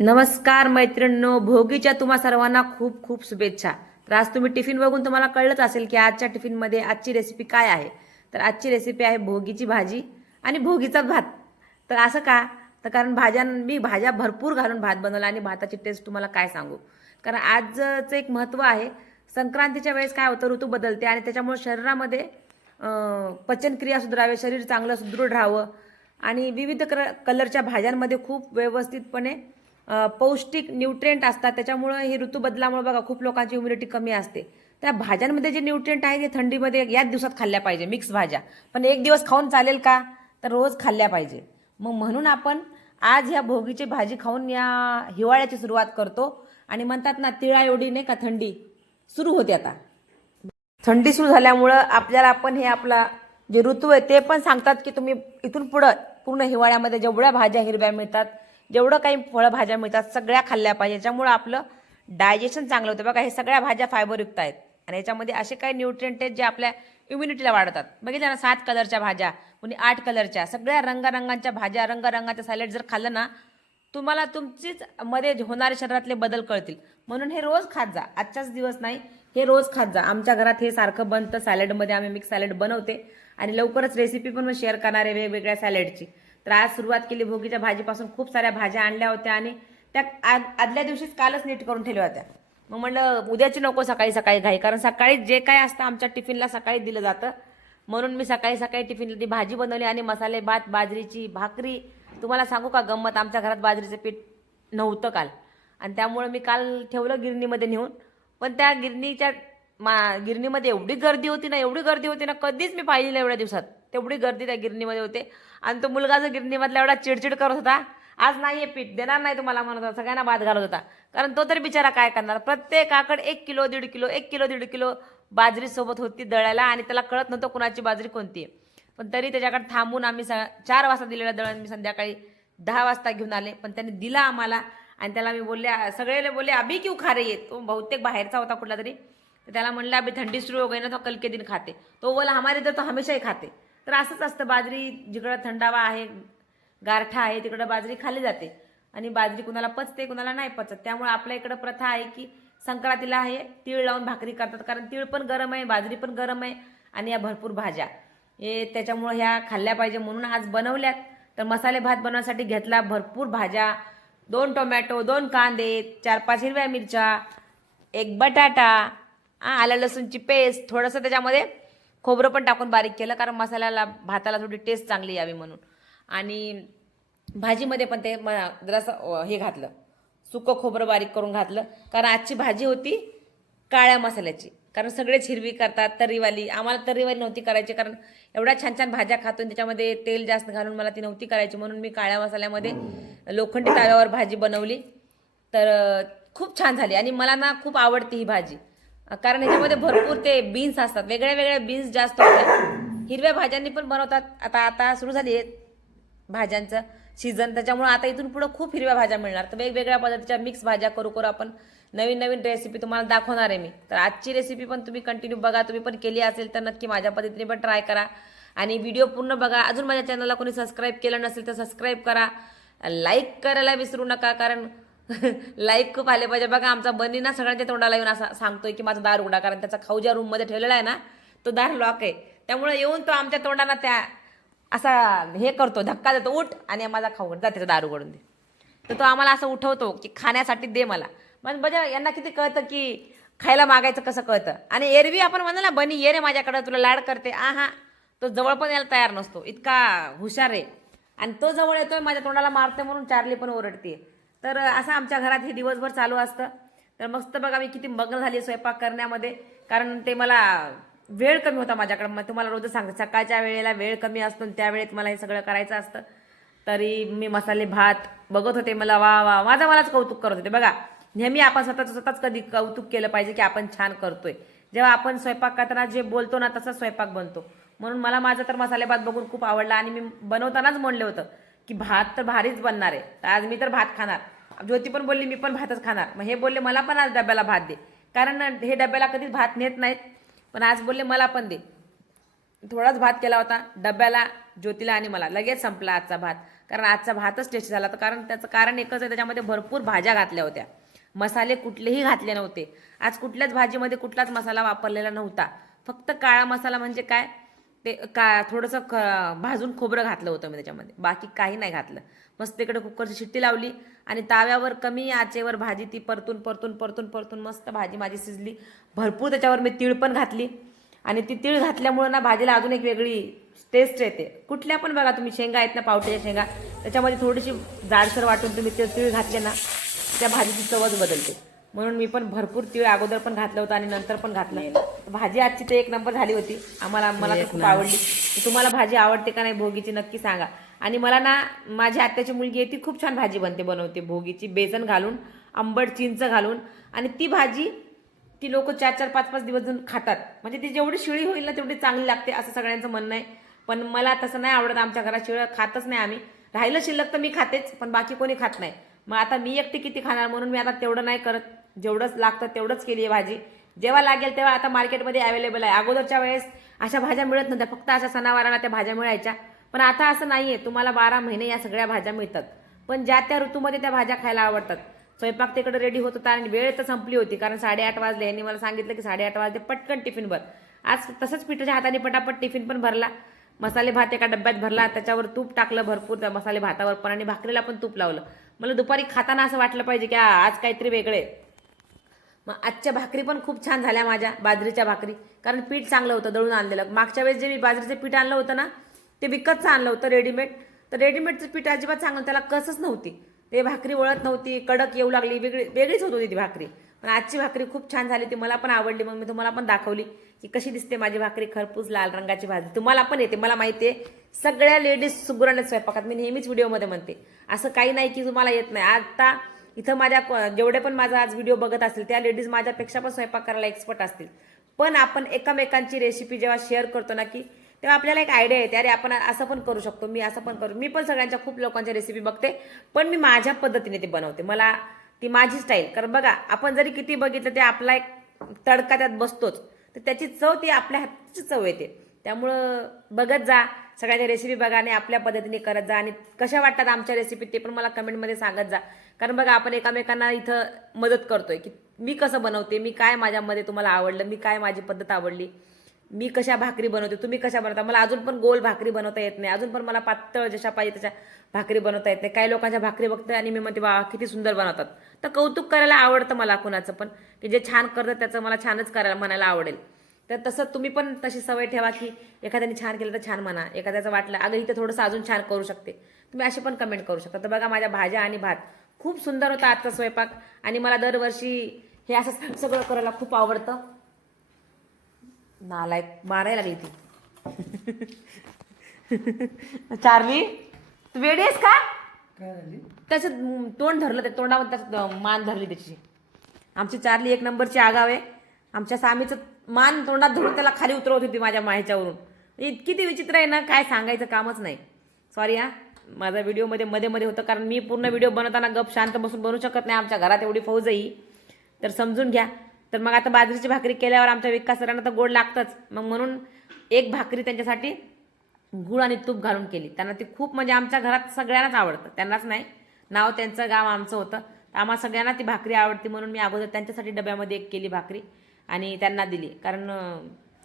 नमस्कार मैत्रिणींनो, भोगीच्या तुम्हा सर्वांना खूप खूप शुभेच्छा. तर आज तुम्ही टिफिन बघून तुम्हाला कळलंच असेल की आजच्या टिफिनमध्ये आजची रेसिपी काय आहे. तर आजची रेसिपी आहे भोगीची भाजी आणि भोगीचा भात. तर असं का? तर कारण मी भाज्या भरपूर घालून भात बनवला आणि भाताची टेस्ट तुम्हाला काय सांगू. कारण आजचं एक महत्त्व आहे. संक्रांतीच्या वेळेस काय होतं, ऋतू बदलते आणि त्याच्यामुळे शरीरामध्ये पचनक्रिया सुधारावी, शरीर चांगलं सुदृढ राहावं आणि विविध कलरच्या भाज्यांमध्ये खूप व्यवस्थितपणे पौष्टिक न्यूट्रिएंट असतात. त्याच्यामुळं हे ऋतू बदलामुळे बघा खूप लोकांची इम्युनिटी कमी असते. त्या भाज्यांमध्ये जे न्यूट्रिएंट आहे ते थंडीमध्ये याच दिवसात खाल्ल्या पाहिजे, मिक्स भाज्या. पण एक दिवस खाऊन चालेल का? तर रोज खाल्ल्या पाहिजे. मग म्हणून आपण आज ह्या भोगीची भाजी खाऊन या हिवाळ्याची सुरुवात करतो. आणि म्हणतात ना, तिळा एवढी नाही का थंडी सुरू होते आता. थंडी सुरू झाल्यामुळं आपल्याला पण हे आपला जे ऋतू आहे ते पण सांगतात की तुम्ही इथून पुढं पूर्ण हिवाळ्यामध्ये जेवढ्या भाज्या हिरव्या मिळतात, जेवढं काही फळभाज्या मिळतात सगळ्या खाल्ल्या पाहिजे. याच्यामुळं आपलं डायजेशन चांगलं होतं. बघा, हे सगळ्या भाज्या फायबरयुक्त आहेत आणि याच्यामध्ये असे काही न्यूट्रिएंट आहेत जे आपल्या इम्युनिटीला वाढवतात. बघितलं ना, 7 कलरच्या भाज्या, कोणी 8 कलरच्या, सगळ्या रंगारंगाच्या भाज्या, रंगारंगाचं सॅलेड जर खाल्लं ना, तुम्हाला तुमचीच मध्ये होणारे शरीरातले बदल कळतील. म्हणून हे रोज खात जा. आजचाच दिवस नाही, हे रोज खात जा. आमच्या घरात हे सारखं बनतं. सॅलेडमध्ये आम्ही मिक्स सॅलेड बनवते आणि लवकरच रेसिपी पण शेअर करणार आहे वेगवेगळ्या सॅलेडची. तर आज सुरुवात केली भोगीच्या भाजीपासून. खूप साऱ्या भाज्या आणल्या होत्या आणि त्या आदल्या दिवशीच कालच नीट करून ठेवल्या होत्या. मग म्हणलं उद्याची नको सकाळी सकाळी घाई, कारण सकाळी जे काय असतं आमच्या टिफिनला सकाळी दिलं जातं. म्हणून मी सकाळी सकाळी टिफिनला ती भाजी बनवली आणि मसाले भात, बाजरीची भाकरी. तुम्हाला सांगू का गंमत, आमच्या घरात बाजरीचं पीठ नव्हतं काल आणि त्यामुळं मी काल ठेवलं गिरणीमध्ये नेऊन. पण त्या गिरणीमध्ये एवढी गर्दी होती ना, एवढी गर्दी होती ना, कधीच मी पाहिली नाही एवढ्या दिवसात. तेवढी गर्दी त्या गिरणीमध्ये होते. आणि तो मुलगा जो गिरणीमधला एवढा चिडचिड करत होता, आज नाही हे पीठ देणार नाही तुम्हाला म्हणत होता, सगळ्यांना बाद घालत होता. कारण तो तर बिचारा काय करणार, प्रत्येकाकडे 1 किलो 1.5 किलो 1 किलो 1.5 किलो बाजरी सोबत होती दळायला आणि त्याला कळत नव्हतं कुणाची बाजरी कोणती आहे. पण तरी त्याच्याकडे थांबून आम्ही 4 वाजता दिलेलं दळण मी संध्याकाळी 10 वाजता घेऊन आले. पण त्याने दिला आम्हाला आणि त्याला मी बोलले, सगळे बोलले अभी क्यों खा रही है. तो बहुतेक बाहेरचा होता कुठला तरी. तर त्याला म्हणलं अभी थंडी सुरू हो गई ना तो कल के दिन खाते. तो बोला हमारे इधर तो हमेशाही खाते. तर असंच असतं, बाजरी जिकडं थंडावा आहे, गारठा आहे, तिकडं बाजरी खाल्ली जाते. आणि बाजरी कुणाला पचते, कुणाला नाही पचत. त्यामुळे आपल्या इकडं प्रथा आहे की संक्रांतीला हे तीळ लावून भाकरी करतात. कारण तीळ पण गरम आहे, बाजरी पण गरम आहे आणि या भरपूर भाज्या हे त्याच्यामुळे ह्या खाल्ल्या पाहिजे म्हणून आज बनवल्यात. तर मसाले भात बनवण्यासाठी घेतला भरपूर भाज्या, 2 टोमॅटो, 2 कांदे, 4-5 हिरव्या मिरच्या, 1 बटाटा, आलं लसूणची पेस्ट, थोडंसं त्याच्यामध्ये खोबरं पण टाकून बारीक केलं, कारण मसाल्याला भाताला थोडी टेस्ट चांगली यावी म्हणून. आणि भाजीमध्ये पण ते जरासं हे घातलं, सुकं खोबरं बारीक करून घातलं. कारण आजची भाजी होती काळ्या मसाल्याची. कारण सगळेच हिरवी करतात तर्रीवाली, आम्हाला तर्रीवाली नव्हती करायची. कारण एवढ्या छान छान भाज्या खातो आणि त्याच्यामध्ये तेल जास्त घालून मला ती नव्हती करायची. म्हणून मी काळ्या मसाल्यामध्ये लोखंडी तव्यावर भाजी बनवली. तर खूप छान झाली आणि मला ना खूप आवडते ही भाजी. कारण ह्याच्यामध्ये भरपूर ते बीन्स असतात, वेगळ्या वेगळ्या बीन्स जास्त होत्या. हिरव्या भाज्यांनी पण बनवतात. आता आता सुरू झाली आहे भाज्यांचं सीझन, त्याच्यामुळे आता इथून पुढं खूप हिरव्या भाज्या मिळणार. तर वेगवेगळ्या पद्धतीच्या मिक्स भाज्या करू करू आपण नवीन नवीन रेसिपी तुम्हाला दाखवणार आहे मी. तर आजची रेसिपी पण तुम्ही कंटिन्यू बघा. तुम्ही पण केली असेल तर नक्की माझ्या पद्धतीने पण ट्राय करा आणि व्हिडिओ पूर्ण बघा. अजून माझ्या चॅनलला कोणी सबस्क्राईब केलं नसेल तर सबस्क्राईब करा, लाईक करायला विसरू नका. कारण लाईक खूप आले पाहिजे. बघा, आमचा बनी ना सगळ्यांच्या तोंडाला येऊन असा सांगतोय की माझा दार उघडा, कारण त्याचा खाऊ ज्या रूममध्ये ठेवलेला आहे ना तो दार लॉक आहे. त्यामुळे येऊन तो आमच्या तोंडाला त्या असा हे करतो, धक्का देतो, उठ आणि माझा खाऊ जा, त्याचा दार उघडून दे. तर तो आम्हाला असं उठवतो की खाण्यासाठी दे मला. म्हणजे बजा यांना किती कळतं की खायला मागायचं कसं कळतं. आणि एरवी आपण म्हणलं ना, बनी ये रे माझ्याकडं, तुला लाड करते, हा तो जवळ पण यायला तयार नसतो, इतका हुशार आहे. आणि तो जवळ येतोय, माझ्या तोंडाला मारते म्हणून चार्ली पण ओरडते. तर असं आमच्या घरात हे दिवसभर चालू असतं. तर मस्त बघा मी किती मग्न झाली स्वयंपाक करण्यामध्ये. कारण ते मला वेळ कमी होता माझ्याकडे. मग तुम्हाला रोज सांगते, सकाळच्या वेळेला वेळ कमी असतो आणि त्या वेळेत मला हे सगळं करायचं असतं. तरी मी मसाले भात बघत होते, मला वा वा मलाच कौतुक करत होते. बघा, नेहमी आपण स्वतःच कधी कौतुक केलं पाहिजे की आपण छान करतोय. जेव्हा आपण स्वयंपाक करताना जे बोलतो ना तसा स्वयंपाक बनतो. म्हणून मला माझा तर मसाले भात बघून खूप आवडला आणि मी बनवतानाच म्हणलं होतं की भात तर भारीच बनणार आहे. तर आज मी तर भात खाणार. ज्योती पण बोलली मी पण भातच खाणार. मग हे बोलले मला पण आज डब्याला भात दे, कारण हे डब्याला कधीच भात नेत नाहीत. पण आज बोलले मला पण दे. थोडाच भात केला होता डब्याला, ज्योतीला आणि मला. लगेच संपला आजचा भात. कारण आजचा भातच टेस्टी झाला. तर कारण त्याचं कारण एकच आहे, त्याच्यामध्ये भरपूर भाज्या घातल्या होत्या, मसाले कुठलेही घातले नव्हते. आज कुठल्याच भाजीमध्ये कुठलाच मसाला वापरलेला नव्हता. फक्त काळा मसाला म्हणजे काय, ते थोडंसं भाजून खोबरं घातलं होतं मी त्याच्यामध्ये, बाकी काही नाही घातलं. मस्त इकडे कुकरची शिट्टी लावली आणि ताव्यावर कमी आचेवर भाजी ती परतून परतून परतून परतून मस्त भाजी माझी शिजली. भरपूर त्याच्यावर मी तीळ पण घातली आणि ती तीळ घातल्यामुळं ना भाजीला अजून एक वेगळी टेस्ट येते. कुठल्या पण बघा तुम्ही शेंगा आहेत ना, पावट्याच्या शेंगा, त्याच्यामध्ये थोडीशी जाडसर वाटून तुम्ही ते तीळ घातले ना, त्या भाजीची चवच बदलते. म्हणून मी पण भरपूर तीळ अगोदर पण घातलं होतं आणि नंतर पण घातलं. भाजी आजची तर एक नंबर झाली होती. मला तर खूप आवडली. तुम्हाला भाजी आवडते का नाही भोगीची नक्की सांगा. आणि मला ना माझी आत्याची मुलगी आहे, ती खूप छान भाजी बनवते भोगीची, बेसन घालून, आंबट चिंच घालून. आणि ती भाजी ती लोक 4-4, 5-5 दिवस जण खातात. म्हणजे ती जेवढी शिळी होईल ना तेवढी चांगली लागते असं सगळ्यांचं म्हणणं आहे. पण मला तसं नाही आवडत. आमच्या घरात शिळं खातच नाही आम्ही. राहिलं शिल्लक तर मी खातेच, पण बाकी कोणी खात नाही. मग आता मी एकटी किती खाणार, म्हणून मी आता तेवढं नाही करत. जेवढंच लागतं तेवढंच केली आहे भाजी. जेव्हा लागेल तेव्हा आता मार्केटमध्ये अवेलेबल आहे. अगोदरच्या वेळेस अशा भाज्या मिळत नव्हत्या, फक्त अशा सणावाराला त्या भाज्या मिळायच्या. पण आता असं नाहीये, तुम्हाला 12 महिने या सगळ्या भाज्या मिळतात. पण ज्या त्या ऋतूमध्ये त्या भाज्या खायला आवडतात. स्वयंपाक तिकडे रेडी होत होता आणि वेळ तर संपली होती, कारण 8:30 वाजले. यांनी मला सांगितलं की 8:30 वाजले, पटकन टिफिन भर. आज तसंच पिठाच्या हाताने पटापट टिफिन पण भरला. मसाले भात एका डब्यात भरला, त्याच्यावर तूप टाकलं भरपूर त्या मसाले भातावर पण, आणि भाकरीला पण तूप लावलं. मला दुपारी खाताना असं वाटलं पाहिजे की आज काहीतरी वेगळे. मग आजच्या भाकरी पण खूप छान झाल्या माझ्या, बाजरीच्या भाकरी. कारण पीठ चांगलं होतं दळून आणलेलं. मागच्या वेळेस जे मी बाजरीचं पीठ आणलं होतं ना, ते विकतचं आणलं होतं रेडीमेड. तर रेडीमेडचं पीठ अजिबात चांगलं, त्याला कसच नव्हती. ते भाकरी वळत नव्हती, कडक येऊ लागली, वेगळीच होत होती ती भाकरी. पण आजची भाकरी खूप छान झाली, ती मला पण आवडली. मग मी तुम्हाला पण दाखवली की कशी दिसते माझी भाकरी, खरपूस लाल रंगाची भाजी. तुम्हाला पण येते, मला माहिती आहे. सगळ्या लेडीज सुगरण स्वयंपाकात, मी नेहमीच व्हिडिओमध्ये म्हणते. असं काही नाही की तुम्हाला येत नाही. आता इथं माझ्या जेवढे पण माझा आज व्हिडिओ बघत असतील त्या लेडीज माझ्यापेक्षा पण स्वयंपाक करायला एक्सपर्ट असतील. पण आपण एकमेकांची रेसिपी जेव्हा शेअर करतो ना, की तेव्हा आपल्याला एक आयडिया येते, अरे आपण असं पण करू शकतो, मी असं पण करू. मी पण सगळ्यांच्या खूप लोकांच्या रेसिपी बघते, पण मी माझ्या पद्धतीने ते बनवते. मला ती माझी स्टाईल. कारण बघा, आपण जरी किती बघितलं ते आपला एक तडका त्यात बसतोच, तर त्याची चव ती आपल्या हातची चव येते. त्यामुळं बघत जा, सगळ्यांच्या रेसिपी बघा आणि आपल्या पद्धतीने करत जा. आणि कशा वाटतात आमच्या रेसिपी ते पण मला कमेंटमध्ये सांगत जा. कारण बघा, आपण एकामेकांना इथं मदत करतोय की मी कसं बनवते, मी काय माझ्यामध्ये तुम्हाला आवडलं, मी काय माझी पद्धत आवडली, मी कशा भाकरी बनवते, तुम्ही कशा बनवता. मला अजून पण गोल भाकरी बनवता येत नाही, अजून पण मला पातळ जशा पाहिजे तशा भाकरी बनवता येत नाही. काही लोकांच्या भाकरी बघते आणि मी म्हणते वा किती सुंदर बनवतात. तर कौतुक करायला आवडतं मला कुणाचं पण, की जे छान करतं त्याचं मला छानच करायला म्हणायला आवडेल. तर तसं तुम्ही पण तशी सवय ठेवा की एखाद्याने छान केलं तर छान म्हणा, एखाद्याचं वाटलं अगं इथं थोडंसं अजून छान करू शकते, तुम्ही अशी पण कमेंट करू शकता. तर बघा, माझ्या भाज्या आणि भात खूप सुंदर होता आजचा स्वयंपाक. आणि मला दरवर्षी हे असं सगळं करायला खूप आवडतं. नालायक मारायला लागली ती. चार्ली, तू वेडी आहेस का? त्याचं तोंड धरलं, त्या तोंडामध्ये त्याचं मान धरली त्याची. आमची चार्ली एक नंबरची आगाव आहे. आमच्या सामीचं मान तोंडात धरून त्याला खाली उतरवत होती माझ्या ह्याच्यावरून. इतकी ती विचित्र आहे ना, काय सांगायचं कामच नाही. सॉरी हा, माझा व्हिडिओमध्ये मध्ये मध्ये होतं, कारण मी पूर्ण व्हिडिओ बनवताना गप शांत बसून बनवू शकत नाही. आमच्या घरात एवढी फौज आहे, तर समजून घ्या. तर मग आता बाजरीची भाकरी केल्यावर आमच्या विकास सरांना तर गोड लागतंच. मग म्हणून एक भाकरी त्यांच्यासाठी गूळ आणि तूप घालून केली. त्यांना ती खूप, म्हणजे आमच्या घरात सगळ्यांनाच आवडतं, त्यांनाच नाही. नाव त्यांचं, गाव आमचं होतं, तर आम्हाला सगळ्यांना ती भाकरी आवडती. म्हणून मी अगोदर त्यांच्यासाठी डब्यामध्ये एक केली भाकरी आणि त्यांना दिली. कारण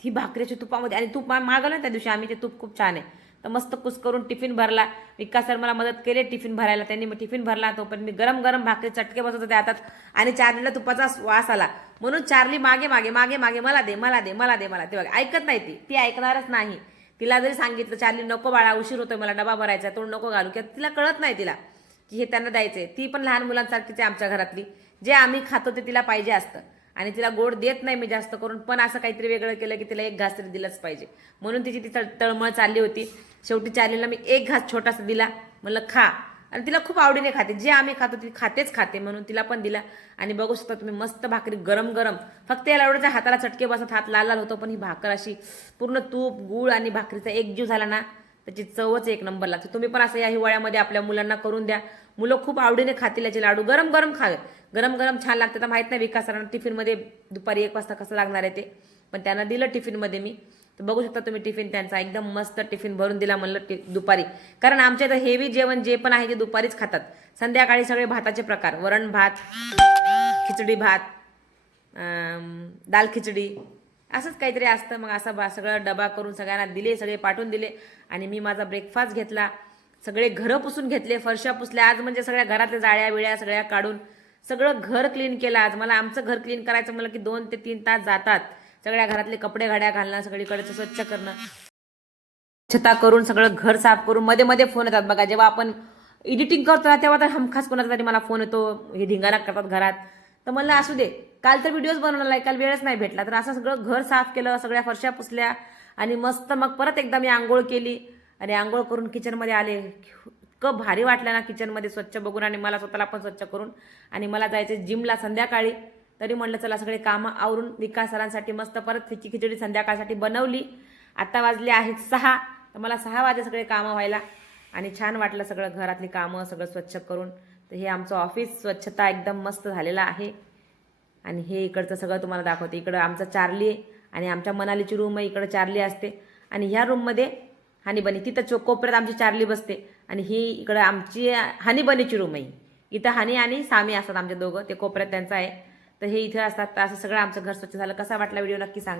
ही भाकरीची तुपामध्ये, आणि तूप मागवलं ना त्या दिवशी आम्ही, ते तूप खूप छान आहे. तर मस्त कुस करून टिफिन भरला. विकास सर मला मदत केली टिफिन भरायला, त्यांनी मग टिफिन भरला. तो पण मी गरम गरम भाकरी चटके बसत होते हातात आणि चार्लीला तुपाचा वास आला. म्हणून चार्ली मागे मागे मागे मागे मला दे मला दे मला दे मला. ते बघा, ऐकत नाही, ती ऐकणारच नाही. तिला जरी सांगितलं चार्ली नको बाळा, उशीर होतोय, मला डबा भरायचा, तो नको घालू, किंवा तिला कळत नाही तिला की हे त्यांना द्यायचंय. ती पण लहान मुलांसारखीच आहे आमच्या घरातली. जे आम्ही खातो ते तिला पाहिजे असतं. आणि तिला गोड देत नाही मी जास्त करून, पण असं काहीतरी वेगळं केलं की तिला एक घास तरी दिलाच पाहिजे. म्हणून तिची ती तळमळ चालली होती. शेवटी चार्लीला मी एक घास छोटासा दिला, म्हणलं खा. आणि तिला खूप आवडीने खाते, जे आम्ही खातो ती खातेच खाते, म्हणून तिला पण दिला. आणि बघू शकता तुम्ही, मस्त भाकरी गरम गरम. फक्त याला एवढं हाताला चटके बसत, हात लाल लाल होतो, पण ही भाकर अशी पूर्ण तूप गूळ आणि भाकरीचा एकजीव झाला ना, त्याची चवच एक नंबर लागते. तुम्ही पण असं या हिवाळ्यामध्ये आपल्या मुलांना करून द्या. मुलं खूप आवडीने खातील याचे लाडू. गरम गरम खावे, गरम गरम छान लागते. तर माहित नाही विकास सरांना टिफिनमध्ये दुपारी 1 वाजता कसं लागणार आहे ते, पण त्यांना दिलं टिफिनमध्ये मी. तर बघू शकता तुम्ही टिफिन त्यांचा एकदम मस्त टिफिन भरून दिला म्हणलं दुपारी. कारण आमच्या इथं हेवी जेवण जे पण आहे ते दुपारीच खातात. संध्याकाळी सगळे भाताचे प्रकार, वरण भात, खिचडी भात, दाल खिचडी असंच काहीतरी असतं. मग असं सगळं डबा करून सगळ्यांना दिले, सगळे पाठवून दिले आणि मी माझा ब्रेकफास्ट घेतला. सगळे घरं पुसून घेतले, फरशा पुसल्या आज, म्हणजे सगळ्या घरातल्या जाळ्या बिळ्या सगळ्या काढून सगळं घर क्लीन केलं. आज मला आमचं घर क्लीन करायचं म्हणलं की 2 ते 3 तास जातात. सगळ्या घरातले कपडे घड्या घालणं, सगळीकडे स्वच्छ करणं, स्वच्छता करून सगळं घर साफ करून. मध्ये मध्ये फोन येतात बघा, जेव्हा आपण एडिटिंग करतो ना तेव्हा तर हमखास कोणाचा तरी मला फोन येतो, हे धिंगाणा करतात घरात. तर म्हणलं असू दे, काल तर व्हिडिओज बनवला आहे, काल वेळच नाही भेटला. तर असं सगळं घर साफ केलं, सगळ्या फरशा पुसल्या आणि मस्त मग परत एकदा मी आंघोळ केली आणि आंघोळ करून किचनमध्ये आले. इतकं भारी वाटलं ना किचनमध्ये स्वच्छ बघून आणि मला स्वतःला पण स्वच्छ करून. आणि मला जायचं जिमला संध्याकाळी, तरी म्हणलं चला सगळे कामं आवरून विकास सरांसाठी मस्त परत खिचडी संध्याकाळसाठी बनवली. आता वाजले आहेत 6, तर मला 6 वाजे सगळे कामं व्हायला आणि छान वाटलं सगळं घरातली कामं सगळं स्वच्छ करून. तर हे आमचं ऑफिस स्वच्छता एकदम मस्त झालेलं आहे. आणि हे इकडचं सगळं तुम्हाला दाखवते. इकडं आमचा चार्ली आहे आणि आमच्या मनालीची रूम आहे, इकडं चार्ली असते. आणि ह्या रूममध्ये हनी बनी, तिथं कोपऱ्यात आमची चार्ली बसते आणि ही इकडं आमची हनी बनीची रूम आहे. इथं हनी आणि सामी असतात आमचे दोघं, ते कोपऱ्यात त्यांचं आहे. तर हे इथे असतात. तर असं सगळं आमचं घर स्वच्छ झालं. कसा वाटला व्हिडिओ नक्की सांगा.